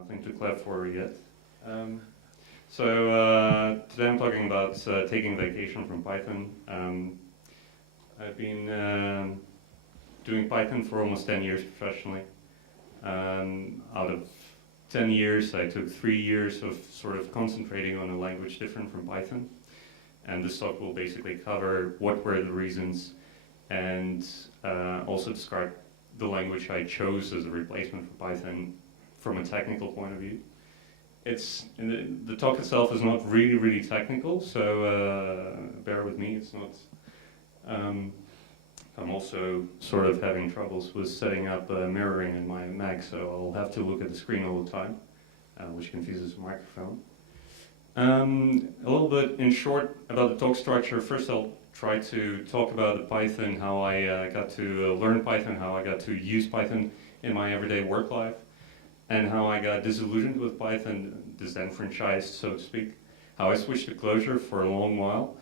Nothing to clap for yet. Um, Today I'm talking about taking vacation from Python. I've been doing Python for almost 10 years professionally. Out of 10 years, I took 3 years of sort of concentrating on a language different from Python. And this talk will basically cover what were the reasons and also describe the language I chose as a replacement for Python from a technical point of view. The talk itself is not really technical, so bear with me. It's not. I'm also sort of having troubles with setting up mirroring in my Mac, so I'll have to look at the screen all the time, which confuses the microphone. A little bit in short about the talk structure. First, I'll try to talk about the Python, how I got to learn Python, how I got to use Python in my everyday work life, and how I got disillusioned with Python, disenfranchised, so to speak, how I switched to Clojure for a long while,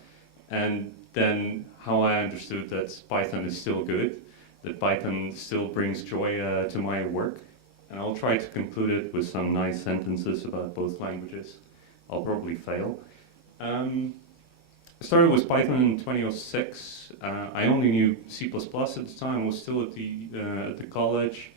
and then how I understood that Python is still good, that Python still brings joy to my work, and I'll try to conclude it with some nice sentences about both languages. I'll probably fail. I started with Python in 2006. I only knew C++ at the time. I was still at the college,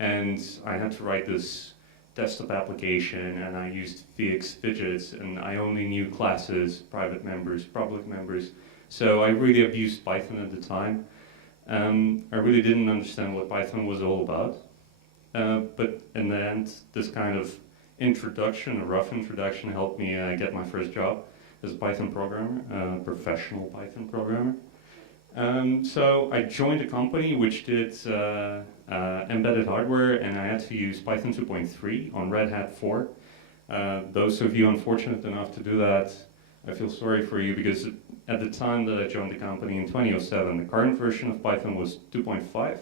and I had to write this desktop application, and I used VX widgets, and I only knew classes, private members, public members. So I really abused Python at the time. I really didn't understand what Python was all about. But in the end, this kind of introduction, a rough introduction, helped me get my first job as a Python programmer, professional Python programmer. So I joined a company which did embedded hardware, and I had to use Python 2.3 on Red Hat 4. Those of you unfortunate enough to do that, I feel sorry for you, because at the time that I joined the company in 2007, the current version of Python was 2.5,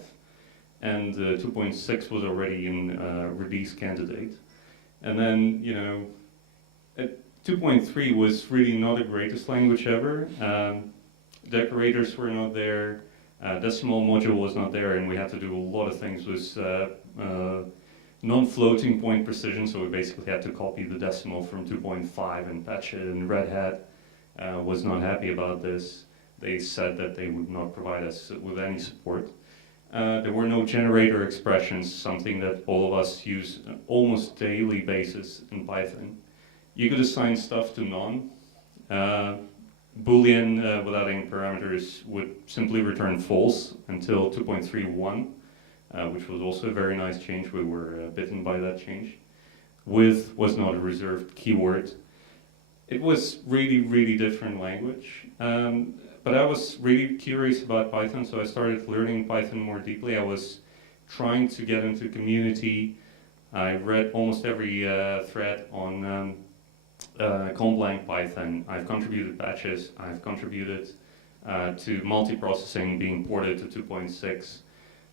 and 2.6 was already in release candidate. And then, 2.3 was really not the greatest language ever. Decorators were not there, decimal module was not there, and we had to do a lot of things with non-floating point precision, so we basically had to copy the decimal from 2.5 and patch it, and Red Hat was not happy about this. They said that they would not provide us with any support. There were no generator expressions, something that all of us use on almost daily basis in Python. You could assign stuff to none. Boolean without any parameters would simply return false until 2.31, which was also a very nice change. We were bitten by that change. With was not a reserved keyword. It was really different language. But I was really curious about Python, so I started learning Python more deeply. I was trying to get into the community. I read almost every thread on Complang Python. I've contributed patches. I've contributed to multiprocessing being ported to 2.6.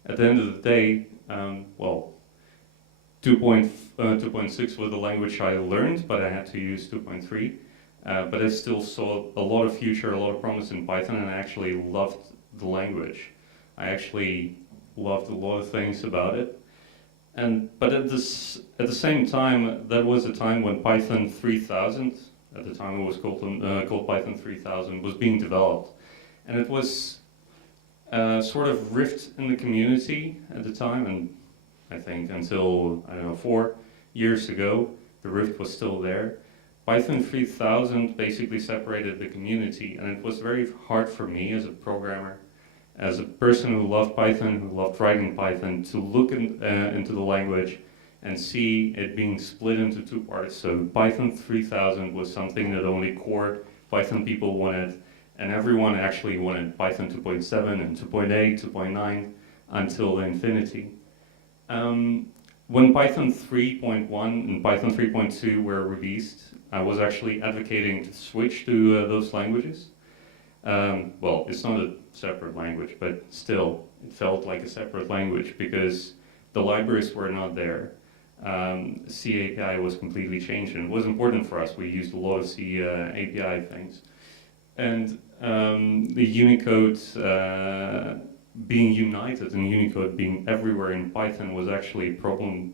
At the end of the day, 2.6 was the language I learned, but I had to use 2.3. But I still saw a lot of future, a lot of promise in Python, and I actually loved the language. I actually loved a lot of things about it. But at the same time, that was a time when Python 3000, at the time it was called Python 3000, was being developed. And it was sort of rift in the community at the time, and I think until, 4 years ago, the rift was still there. Python 3000 basically separated the community, and it was very hard for me as a programmer, as a person who loved Python, who loved writing Python, to look into the language and see it being split into two parts. So Python 3000 was something that only core Python people wanted, and everyone actually wanted Python 2.7 and 2.8, 2.9 until infinity. When Python 3.1 and Python 3.2 were released, I was actually advocating to switch to those languages. Well, it's not a separate language, but still, it felt like a separate language because the libraries were not there. C API was completely changed, and it was important for us. We used a lot of C API things. And the Unicode being united and Unicode being everywhere in Python was actually a problem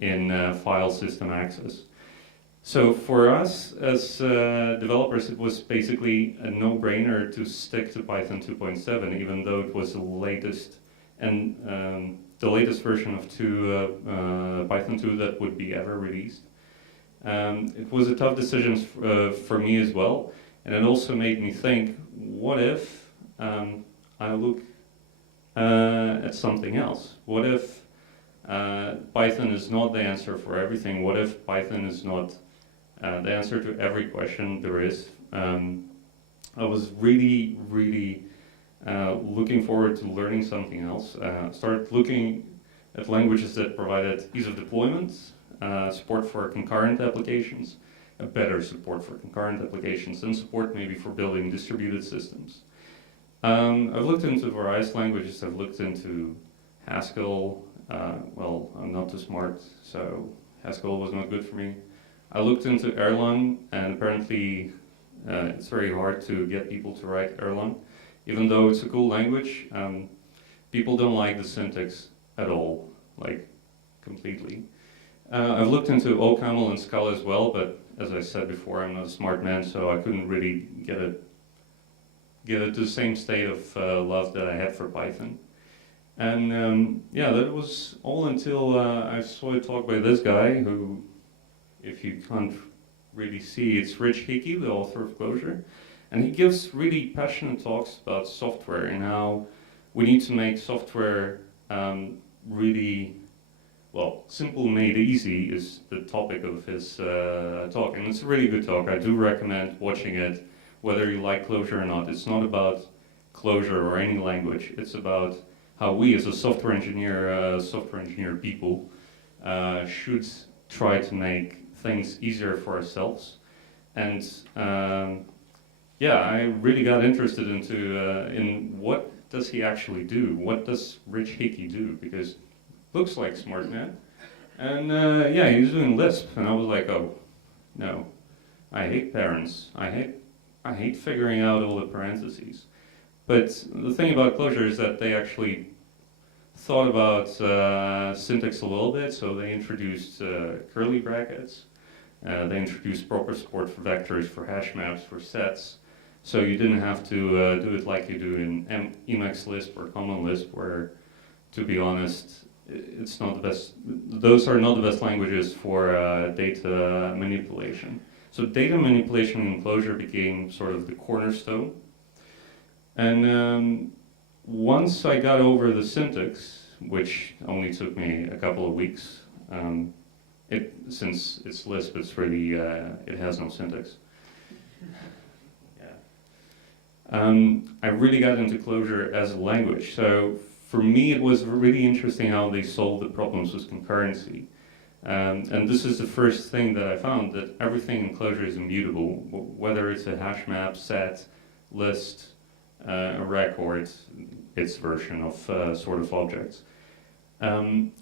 in file system access. So for us as developers, it was basically a no-brainer to stick to Python 2.7, even though it was the latest and the latest version of Python 2 that would be ever released. It was a tough decision for me as well, and it also made me think, what if I look at something else? What if Python is not the answer for everything? What if Python is not the answer to every question there is? I was really, really looking forward to learning something else. Started looking at languages that provided ease of deployment, support for concurrent applications, a better support for concurrent applications, and support maybe for building distributed systems. I've looked into various languages. I've looked into Haskell. Well, I'm not too smart, so Haskell was not good for me. I looked into Erlang, and apparently it's very hard to get people to write Erlang. Even though it's a cool language, people don't like the syntax at all, like completely. I've looked into OCaml and Scala as well, but as I said before, I'm not a smart man, so I couldn't really get it to the same state of love that I had for Python. And yeah, that was all until I saw a talk by this guy who, if you can't really see, it's Rich Hickey, the author of Clojure. And he gives really passionate talks about software and how we need to make software really, well, simple made easy is the topic of his talk. And it's a really good talk. I do recommend watching it, whether you like Clojure or not. It's not about Clojure or any language. It's about how we as a software engineer people should try to make things easier for ourselves. And yeah, I really got interested into in what does he actually do? What does Rich Hickey do? Because looks like smart man. And yeah, he was doing Lisp, and I was like, oh no, I hate parents. I hate figuring out all the parentheses. But the thing about Clojure is that they actually thought about syntax a little bit, so they introduced curly brackets. They introduced proper support for vectors, for hash maps, for sets. So you didn't have to do it like you do in Emacs Lisp or Common Lisp, where, to be honest, it's not the best. Those are not the best languages for data manipulation. So data manipulation in Clojure became sort of the cornerstone. And once I got over the syntax, which only took me a couple of weeks, since it's Lisp, it's really it has no syntax. I really got into Clojure as a language. So for me, it was really interesting how they solved the problems with concurrency. And this is the first thing that I found, that everything in Clojure is immutable, whether it's a hash map, set, list, a record, its version of sort of objects.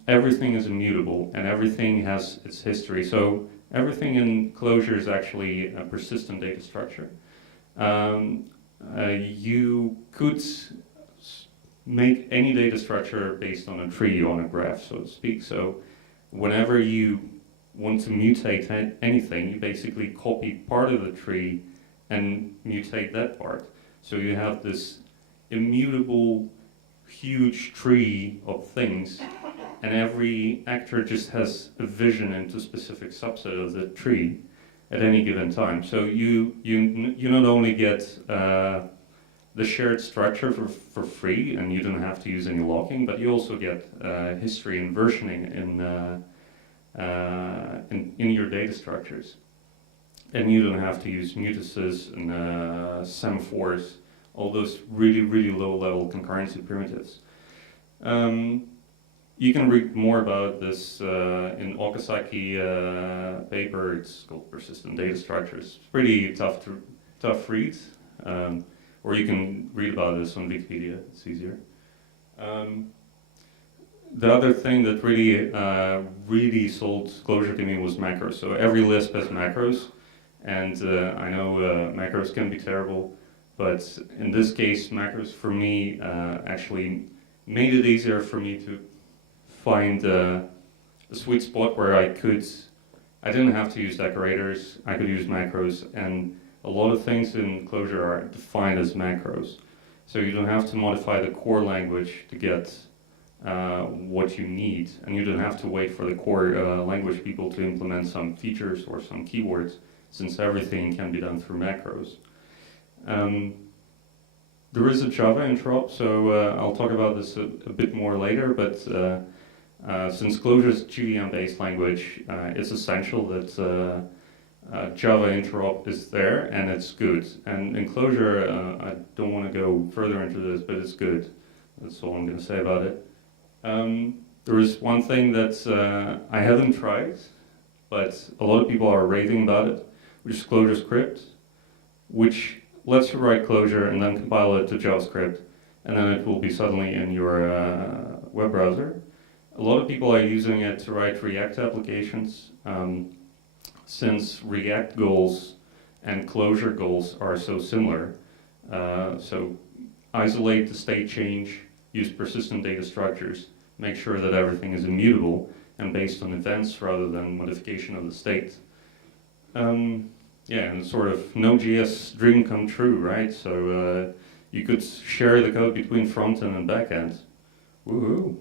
Everything is immutable and everything has its history. So everything in Clojure is actually a persistent data structure. You could make any data structure based on a tree, on a graph, so to speak. So whenever you want to mutate anything, you basically copy part of the tree and mutate that part. So you have this immutable, huge tree of things, and every actor just has a vision into a specific subset of the tree at any given time. So you not only get the shared structure for free, and you don't have to use any locking, but you also get history and versioning in your data structures. And you don't have to use mutices and semaphores, all those really, really low-level concurrency primitives. You can read more about this in Okazaki paper. It's called Persistent Data Structures. It's pretty tough read. Or you can read about this on Wikipedia, it's easier. The other thing that really sold Clojure to me was macros. So every Lisp has macros, and I know macros can be terrible, but in this case, macros for me actually made it easier for me to find a sweet spot where I didn't have to use decorators, I could use macros, and a lot of things in Clojure are defined as macros. So you don't have to modify the core language to get what you need, and you don't have to wait for the core language people to implement some features or some keywords, since everything can be done through macros. There is a Java interop, so I'll talk about this a bit more later, but since Clojure is a JVM-based language, it's essential that Java interop is there, and it's good. And in Clojure, I don't want to go further into this, but it's good. That's all I'm going to say about it. There is one thing that I haven't tried, but a lot of people are raving about it, which is Clojure script, which lets you write Clojure and then compile it to JavaScript, and then it will be suddenly in your web browser. A lot of people are using it to write React applications, since React goals and Clojure goals are so similar. So isolate the state change, use persistent data structures, make sure that everything is immutable and based on events rather than modification of the state. Yeah, and sort of Node.js dream come true, right? So you could share the code between front end and back end. Woohoo!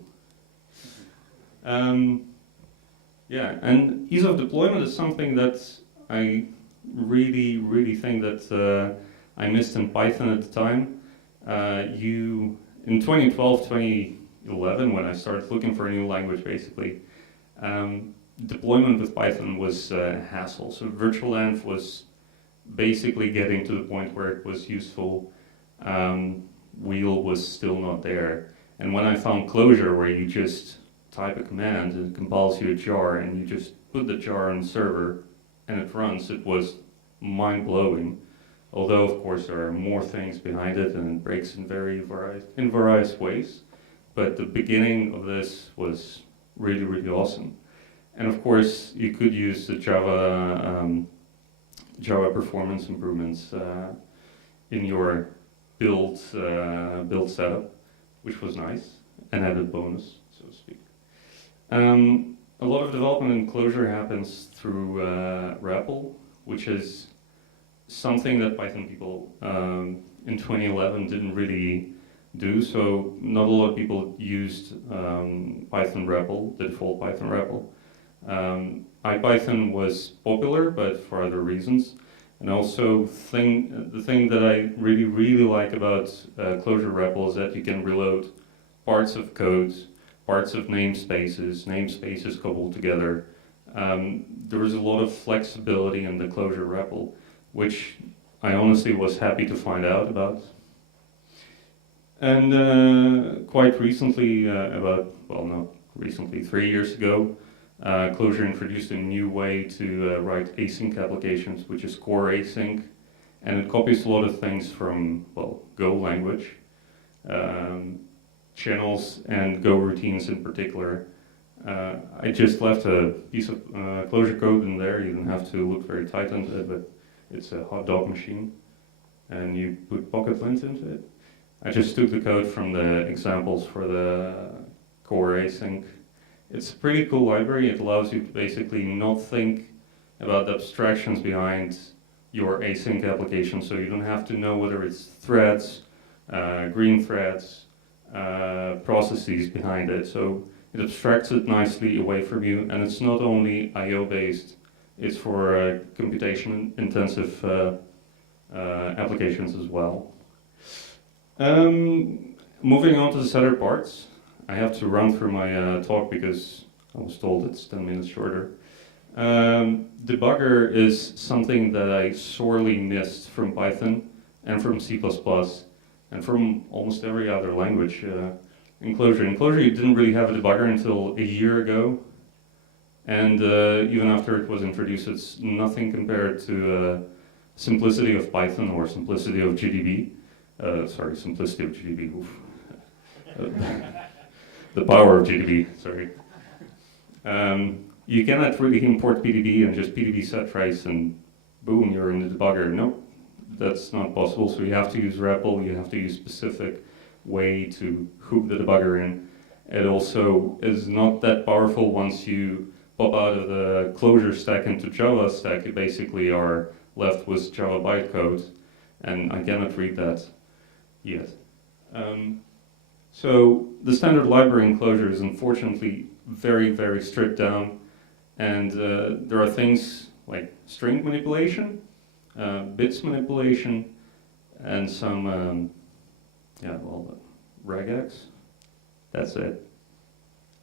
Yeah, and ease of deployment is something that I really think that I missed in Python at the time. In 2012, 2011, when I started looking for a new language, basically, deployment with Python was a hassle. So virtualenv was basically getting to the point where it was useful. Wheel was still not there. And when I found Clojure, where you just type a command and it compiles you a jar, and you just put the jar on the server and it runs, it was mind-blowing. Although, of course, there are more things behind it and it breaks in various ways. But the beginning of this was really awesome. And of course, you could use the Java performance improvements in your build setup, which was nice, an added bonus, so to speak. A lot of development in Clojure happens through REPL, which is something that Python people in 2011 didn't really do. So not a lot of people used Python REPL, the default Python REPL. IPython was popular, but for other reasons. And also, the thing that I really like about Clojure REPL is that you can reload parts of codes, parts of namespaces coupled together. There is a lot of flexibility in the Clojure REPL, which I honestly was happy to find out about. And quite recently, not recently, 3 years ago, Clojure introduced a new way to write async applications, which is core async, and it copies a lot of things from, Go language, channels and Go routines in particular. I just left a piece of Clojure code in there. You don't have to look very tight into it, but it's a hot dog machine, and you put pocket lint into it. I just took the code from the examples for the core async. It's a pretty cool library. It allows you to basically not think about the abstractions behind your async application, so you don't have to know whether it's threads, green threads, processes behind it. So it abstracts it nicely away from you, and it's not only I/O based, it's for computation-intensive applications as well. Moving on to the setter parts. I have to run through my talk because I was told it's 10 minutes shorter. Debugger is something that I sorely missed from Python and from C++ and from almost every other language in Clojure. In Clojure, you didn't really have a debugger until a year ago, and even after it was introduced, it's nothing compared to simplicity of Python or simplicity of GDB. Simplicity of GDB. Oof. The power of GDB, sorry. You cannot really import PDB and just PDB set trace and boom, you're in the debugger. Nope, that's not possible. So you have to use REPL, you have to use specific way to hook the debugger in. It also is not that powerful once you pop out of the Clojure stack into Java stack. You basically are left with Java bytecode, and I cannot read that yet. So the standard library in Clojure is unfortunately very, very stripped down, and there are things like string manipulation, bits manipulation, and some, regex. That's it.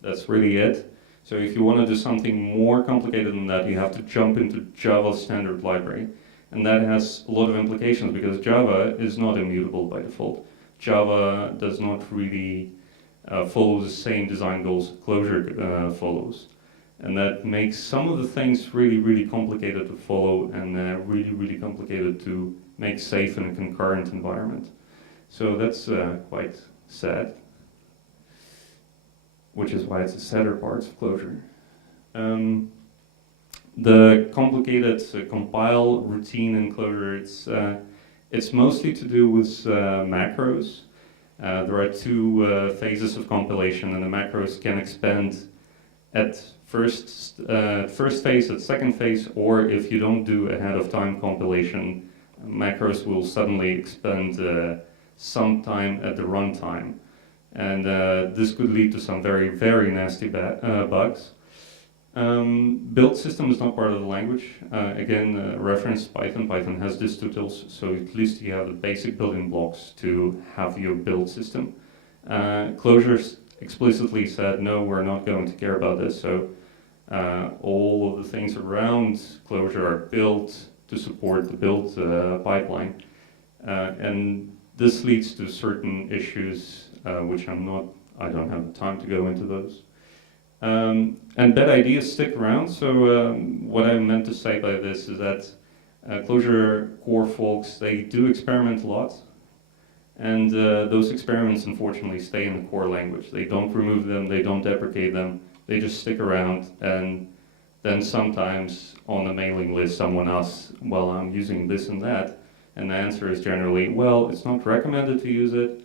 That's really it. So if you want to do something more complicated than that, you have to jump into Java standard library. And that has a lot of implications because Java is not immutable by default. Java does not really follow the same design goals Clojure follows. And that makes some of the things really, really complicated to follow and really, really complicated to make safe in a concurrent environment. So that's quite sad, which is why it's the sadder parts of Clojure. The complicated compile routine in Clojure, it's mostly to do with macros. There are two phases of compilation, and the macros can expand at first phase, at second phase, or if you don't do ahead of time compilation, macros will suddenly expand sometime at the runtime. And this could lead to some very, very nasty bugs. Build system is not part of the language. Again, reference Python. Python has these two tools, so at least you have the basic building blocks to have your build system. Clojure explicitly said, no, we're not going to care about this. So all of the things around Clojure are built to support the build pipeline. And this leads to certain issues, which I don't have the time to go into those. And bad ideas stick around. So what I meant to say by this is that Clojure core folks, they do experiment a lot. And those experiments, unfortunately, stay in the core language. They don't remove them, they don't deprecate them, they just stick around. And then sometimes on the mailing list, someone asks, well, I'm using this and that. And the answer is generally, well, it's not recommended to use it,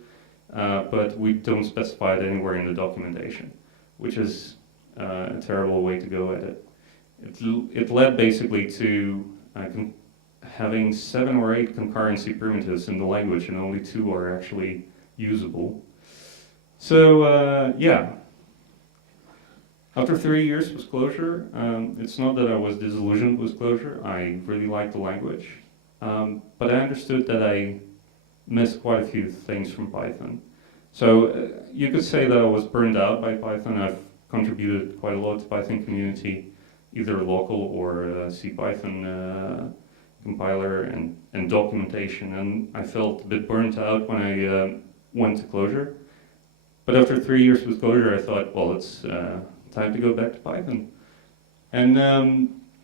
but we don't specify it anywhere in the documentation, which is a terrible way to go at it. It led basically to having 7 or 8 concurrency primitives in the language, and only 2 are actually usable. So yeah, after 3 years with Clojure, it's not that I was disillusioned with Clojure. I really liked the language, but I understood that I missed quite a few things from Python. So you could say that I was burned out by Python. I've contributed quite a lot to Python community, either local or CPython compiler and documentation, and I felt a bit burnt out when I went to Clojure. But after 3 years with Clojure, I thought, well, it's time to go back to Python. And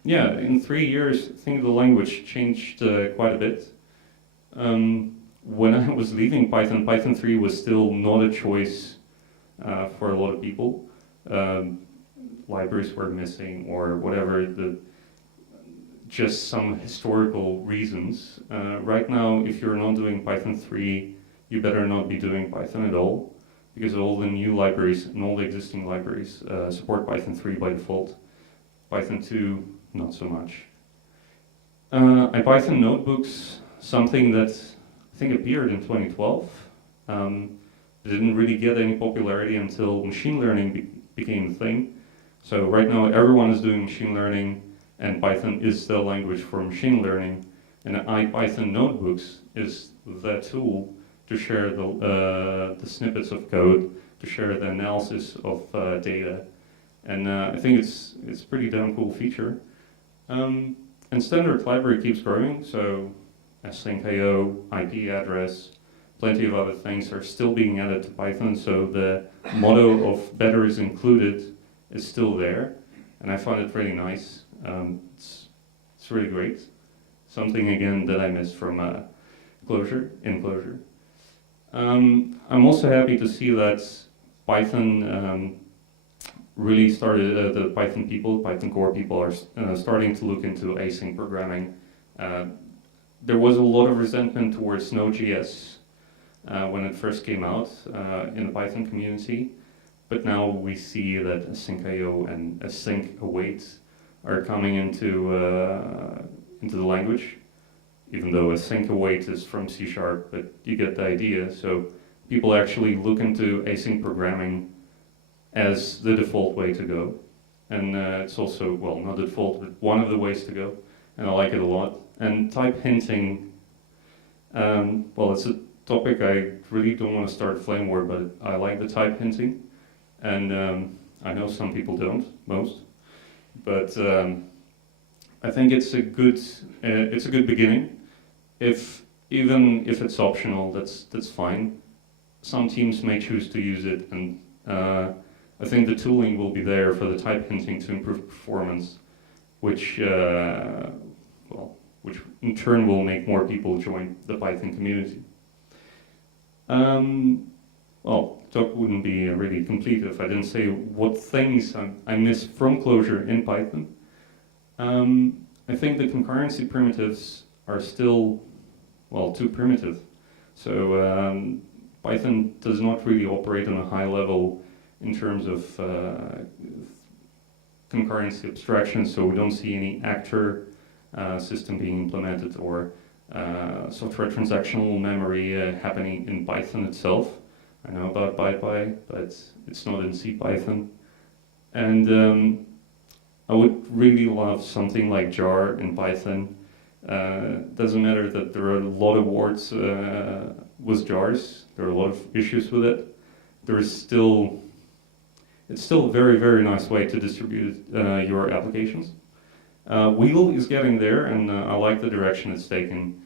yeah, in 3 years, I think the language changed quite a bit. When I was leaving Python, Python 3 was still not a choice for a lot of people. Libraries were missing or whatever, just some historical reasons. Right now, if you're not doing Python 3, you better not be doing Python at all, because all the new libraries and all the existing libraries support Python 3 by default. Python 2, not so much. IPython notebooks, something that I think appeared in 2012. Didn't really get any popularity until machine learning became a thing. So right now everyone is doing machine learning, and Python is the language for machine learning. And IPython notebooks is the tool to share the snippets of code, to share the analysis of data. And I think it's a pretty damn cool feature. And standard library keeps growing, so async.io, IP address, plenty of other things are still being added to Python, so the motto of better is included is still there, and I find it really nice. It's really great. Something, again, that I missed from Clojure, in Clojure. I'm also happy to see that Python really started, the Python people, Python core people are starting to look into async programming. There was a lot of resentment towards Node.js when it first came out in the Python community. but now we see that async.io and async await are coming into the language, even though async await is from C#, but you get the idea. So people actually look into async programming as the default way to go. And it's also, well, not the default, but one of the ways to go. And I like it a lot. And type hinting, well, it's a topic I really don't want to start a flame war, but I like the type hinting. And I know some people don't, most. But I think it's a good beginning. Even if it's optional, that's fine. Some teams may choose to use it, and I think the tooling will be there for the type hinting to improve performance, which in turn will make more people join the Python community. Well, talk wouldn't be really complete if I didn't say what things I miss from Clojure in Python. I think the concurrency primitives are still, well, too primitive. So Python does not really operate on a high level in terms of concurrency abstraction, so we don't see any actor system being implemented or software transactional memory happening in Python itself. I know about PyPy, but it's not in CPython. And I would really love something like jar in Python. Doesn't matter that there are a lot of words with jars. There are a lot of issues with it. It's still a very, very nice way to distribute your applications. Wheel is getting there, and I like the direction it's taken.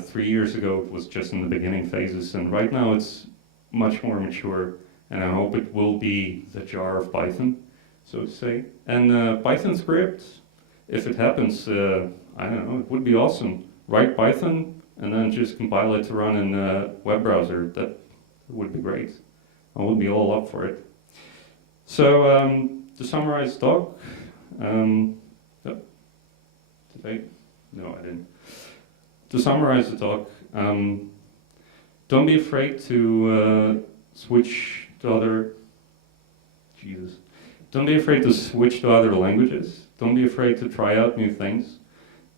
3 years ago, it was just in the beginning phases, and right now it's much more mature, and I hope it will be the jar of Python, so to say. And Python script, if it happens, I don't know, it would be awesome. Write Python and then just compile it to run in a web browser. That would be great. I would be all up for it. So to summarize the talk, did I? No, I didn't. To summarize the talk, don't be afraid to switch to other. Jesus. Don't be afraid to switch to other languages. Don't be afraid to try out new things.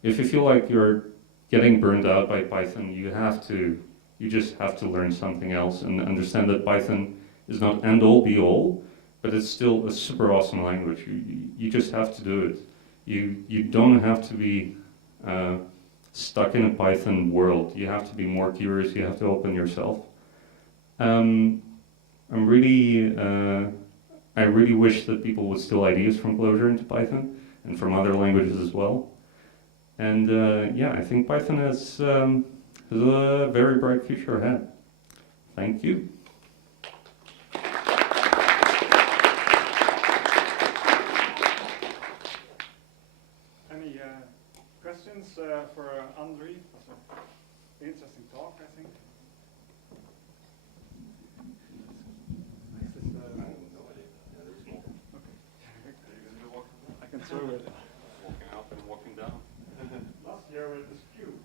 If you feel like you're getting burned out by Python, you just have to learn something else and understand that Python is not end all be all, but it's still a super awesome language. You just have to do it. You don't have to be stuck in a Python world. You have to be more curious. You have to open yourself. I really wish that people would steal ideas from Clojure into Python and from other languages as well. And yeah, I think Python has a very bright future ahead. Thank you. Any questions for Andrii? That's an interesting talk, I think. I can throw it. Walking up and walking down. Last year with this cube.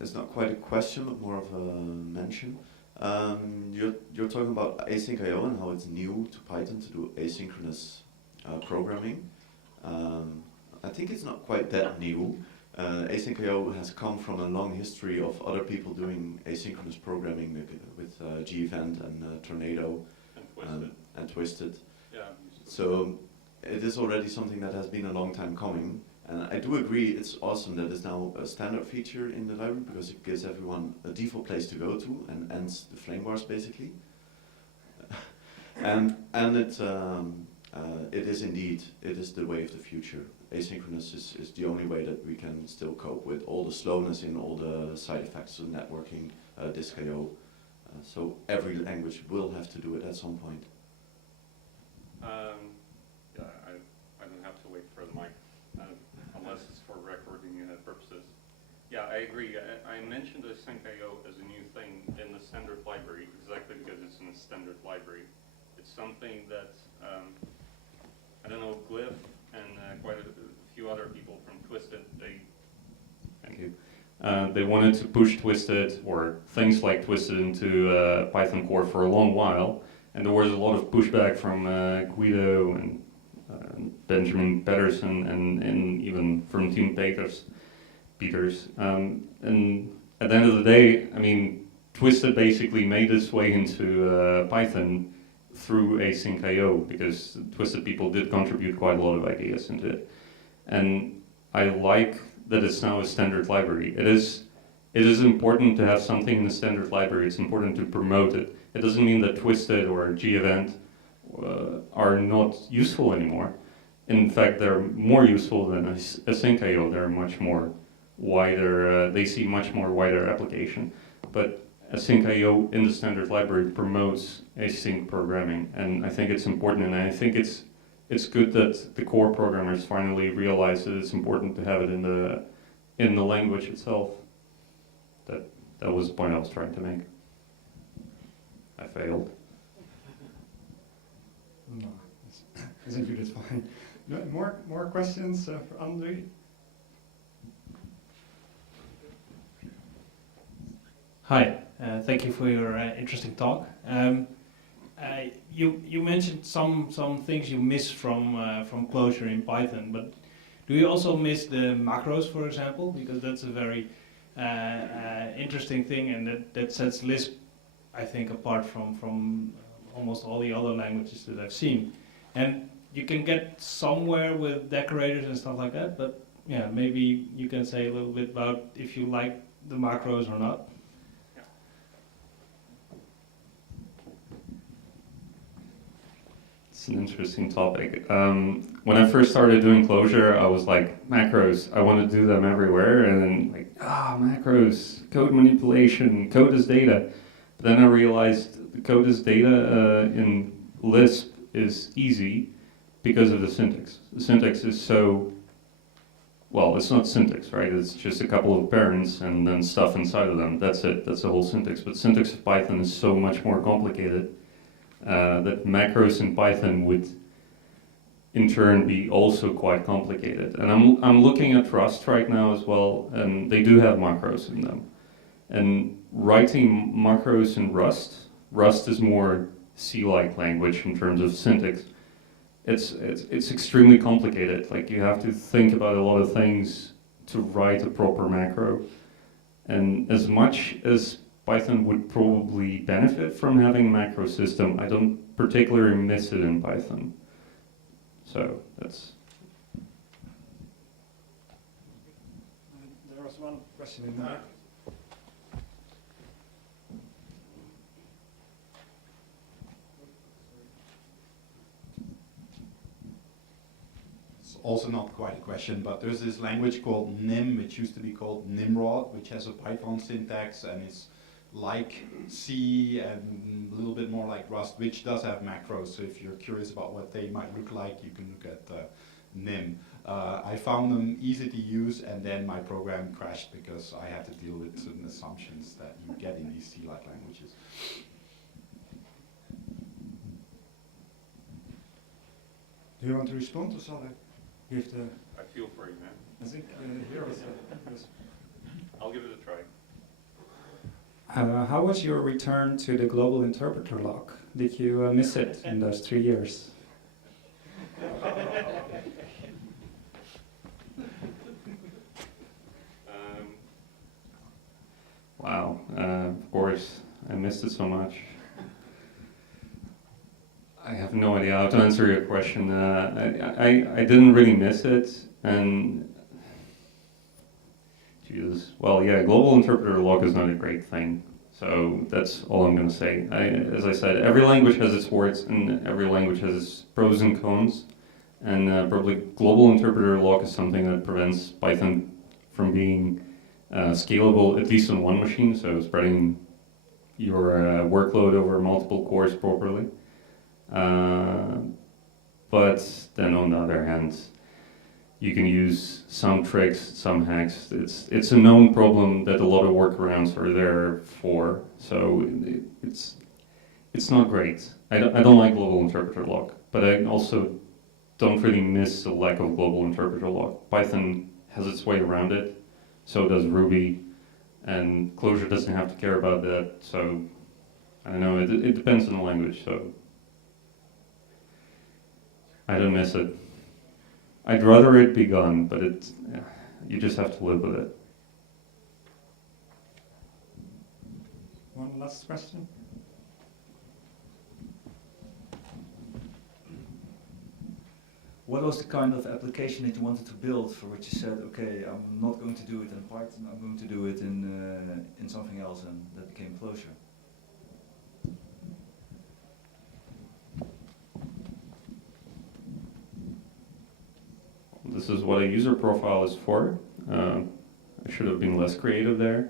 It's not quite a question, but more of a mention. You're talking about async.io and how it's new to Python to do asynchronous programming. I think it's not quite that new. Async.io has come from a long history of other people doing asynchronous programming with Gevent and Tornado and Twisted. Yeah. So it is already something that has been a long time coming. And I do agree it's awesome that it's now a standard feature in the library because it gives everyone a default place to go to and ends the flame wars basically. and it is indeed, it is the way of the future. Asynchronous is the only way that we can still cope with all the slowness in all the side effects of networking, disk.io. So every language will have to do it at some point. Yeah, I don't have to wait for the mic, unless it's for recording purposes. Yeah, I agree. I mentioned async.io as a new thing in the standard library exactly because it's in a standard library. It's something that, I don't know, Glyph and quite a few other people from Twisted, thank you. They wanted to push Twisted or things like Twisted into Python core for a long while, and there was a lot of pushback from Guido and Benjamin Pedersen and even from Team Peters. And at the end of the day, I mean, Twisted basically made its way into Python through async IO because Twisted people did contribute quite a lot of ideas into it. And I like that it's now a standard library. It is important to have something in the standard library. It's important to promote it. It doesn't mean that Twisted or Gevent are not useful anymore. In fact, they're more useful than async IO. They're much more wider. They see much more wider application. But async IO in the standard library promotes async programming, and I think it's important. And I think it's good that the core programmers finally realize that it's important to have it in the language itself. That was the point I was trying to make. I failed. No, isn't good, it's fine. No, more questions for Andrii? Hi, thank you for your interesting talk. You mentioned some things you miss from Clojure in Python, but do you also miss the macros, for example? Because that's a very interesting thing, and that sets Lisp, I think, apart from almost all the other languages that I've seen. And you can get somewhere with decorators and stuff like that, but yeah, maybe you can say a little bit about if you like the macros or not. It's an interesting topic. When I first started doing Clojure, I was like, macros, I want to do them everywhere, and then like, macros, code manipulation, code as data. But then I realized the code as data in Lisp is easy because of the syntax. The syntax is so, well, it's not syntax, right? It's just a couple of parents and then stuff inside of them. That's it. That's the whole syntax. But syntax of Python is so much more complicated that macros in Python would in turn be also quite complicated. And I'm looking at Rust right now as well, and they do have macros in them. And writing macros in Rust is more C-like language in terms of syntax. It's extremely complicated. Like, you have to think about a lot of things to write a proper macro. And as much as Python would probably benefit from having a macro system, I don't particularly miss it in Python. So that's... There was one question in there. It's also not quite a question, but there's this language called Nim, which used to be called Nimrod, which has a Python syntax and is like C and a little bit more like Rust, which does have macros. So if you're curious about what they might look like, you can look at Nim. I found them easy to use, and then my program crashed because I had to deal with certain assumptions that you get in these C-like languages. Do you want to respond, or shall I give the... I feel for you, man. I think here was yes. I'll give it a try. How was your return to the global interpreter lock? Did you miss it in those 3 years? Wow, of course, I missed it so much. I have no idea how to answer your question. I didn't really miss it, and Jesus. Well, yeah, global interpreter lock is not a great thing. So that's all I'm going to say. As I said, every language has its warts, and every language has its pros and cons. And probably global interpreter lock is something that prevents Python from being scalable, at least on one machine, so spreading your workload over multiple cores properly. But then on the other hand, you can use some tricks, some hacks. It's a known problem that a lot of workarounds are there for. So it's not great. I don't like global interpreter lock, but I also don't really miss the lack of global interpreter lock. Python has its way around it. So does Ruby. and Clojure doesn't have to care about that. So I don't know. It depends on the language. So I don't miss it. I'd rather it be gone, but you just have to live with it. One last question. What was the kind of application that you wanted to build for which you said, okay, I'm not going to do it in Python, I'm going to do it in something else, and that became Clojure? This is what a user profile is for. I should have been less creative there.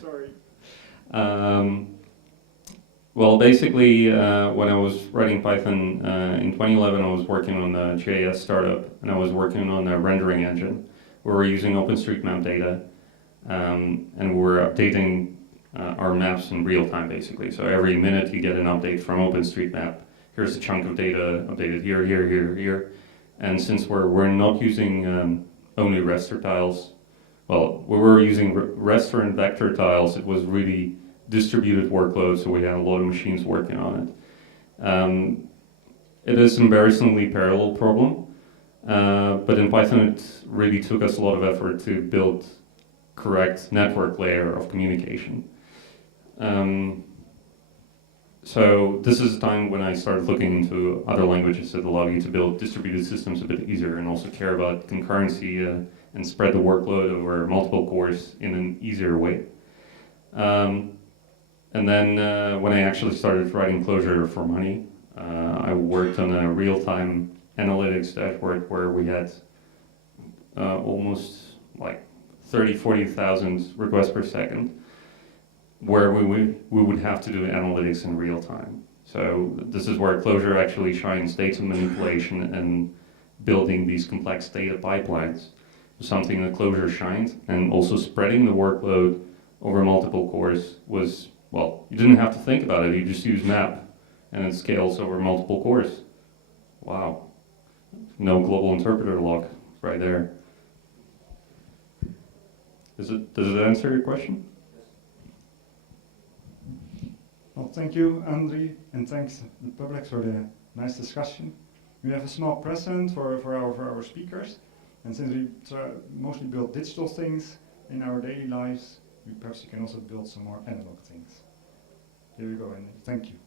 Sorry. Well, basically, when I was writing Python in 2011, I was working on a JS startup, and I was working on a rendering engine where we're using OpenStreetMap data, and we're updating our maps in real time, basically. So every minute you get an update from OpenStreetMap. Here's a chunk of data updated here, here, here, here. And since we're not using only raster tiles, well, we were using raster and vector tiles, it was really distributed workload, so we had a lot of machines working on it. It is an embarrassingly parallel problem, but in Python it really took us a lot of effort to build correct network layer of communication. So this is a time when I started looking into other languages that allow you to build distributed systems a bit easier and also care about concurrency and spread the workload over multiple cores in an easier way. And then when I actually started writing Clojure for money, I worked on a real-time analytics dashboard where we had almost like 40,000 requests per second, where we would have to do analytics in real time. So this is where Clojure actually shines data manipulation and building these complex data pipelines. Something that Clojure shined, and also spreading the workload over multiple cores was, well, you didn't have to think about it, you just use map, and it scales over multiple cores. Wow. No global interpreter lock right there. Does it answer your question? Well, thank you, Andrii, and thanks the public for the nice discussion. We have a small present for our speakers, and since we mostly build digital things in our daily lives, perhaps you can also build some more analog things. Here we go, and thank you.